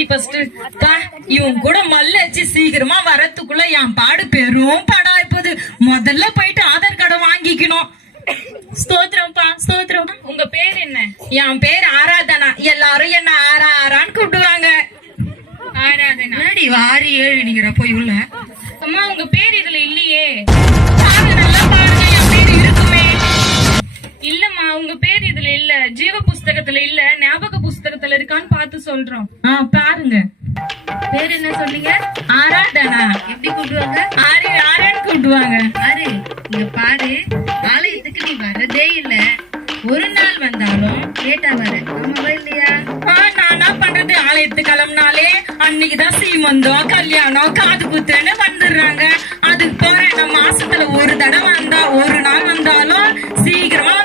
நீ ஃபர்ஸ்ட் இவன் கூட மல்லச்சு சீக்கிரமா வரத்துக்குள்ள என் பாடு பெரும் பாடா இப்போது முதல்ல போயிட்டு ஆதார் கார்டை வாங்கிக்கணும். ஸ்தோத்திரம்ப்பா ஸ்தோத்திரம். உங்க பேர் என்ன? என் பேர் ஆராதனா. எல்லாரும் என்ன ஆரான்னு கூப்பிடுவாங்க. ஆராதனா. வாரி ஏழுங்கிற போய் உள்ள. அம்மா உங்க பேர் இதுல இல்லையே. நல்லா பாருங்க, என் பேர் இருக்குமே. இல்லம்மா உங்க பேர் இதுல இல்ல. ஜீவ புஸ்தகத்துல இல்ல, ஞாபக புஸ்தகத்துல இருக்கான்னு பார்த்து சொல்றோம். பாருங்க. பேர் என்ன சொன்னீங்க? ஆராதனா. எப்படி கூப்பிடுவாங்க? ஆரான்னு கூப்பிடுவாங்க. ஆறு இங்க பாரு, ஆலயத்துக்கு நீ வர்றதே இல்ல. ஒரு நாள் வந்தாலும் லேட்டா வர. ஆமாவா இல்லையா? நானா பண்றது? ஆலயத்து கிளம்புனாலே அன்னைக்குதான் சீமந்தம், கல்யாணம், காது குத்துன்னு வந்துடுறாங்க. அதுக்கு போறேன். நான் மாசத்துல ஒரு தடவை வந்தா, ஒரு நாள் வந்தாலும் சீக்கிரமா